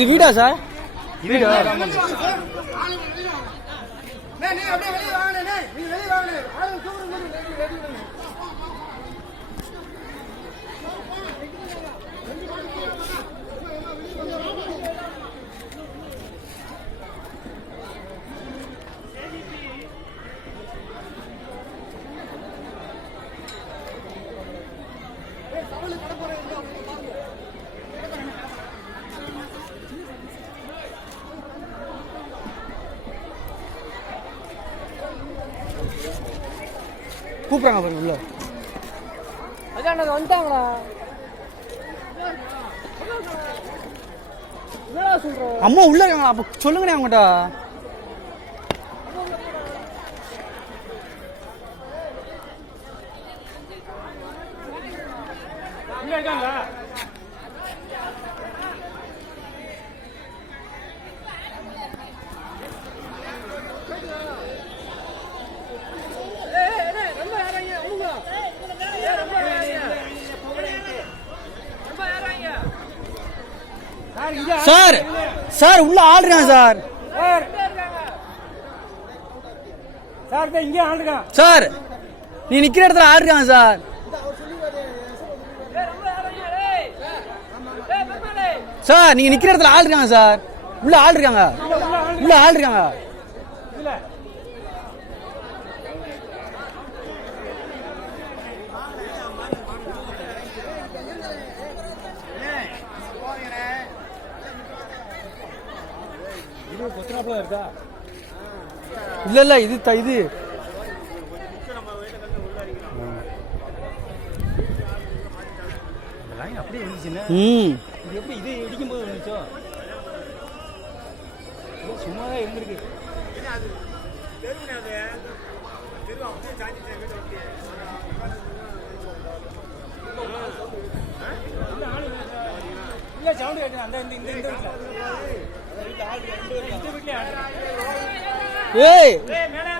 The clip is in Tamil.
இது வீடா சார்? வீடா? கூப்பிடுறாங்க பாருங்க உள்ள. அதான் வந்துட்டாங்களா? அம்மா உள்ள இருக்காங்களா? அப்ப சொல்லுங்கண்ணே அவங்ககிட்ட. சார் சார் உள்ள ஆடுறாங்க சார். சார் இங்கே ஆடுறாங்க சார். நீ நிக்கிற இடத்துல ஆடுறாங்க சார். சார் நீங்க நிக்கிற இடத்துல ஆள் இருக்காங்க சார். உள்ள ஆள் இருக்காங்க. உள்ள ஆள் இருக்காங்க. இல்ல இல்ல இது இது அப்படியே இருந்துச்சுன்னா இது எப்படி இது இடிக்கும் போது இருந்துச்சோ சும்மாதான் இருந்திருக்கு. சவுண்ட் கேட்டு அந்த இந்த வீட்டுல ஏய் மேல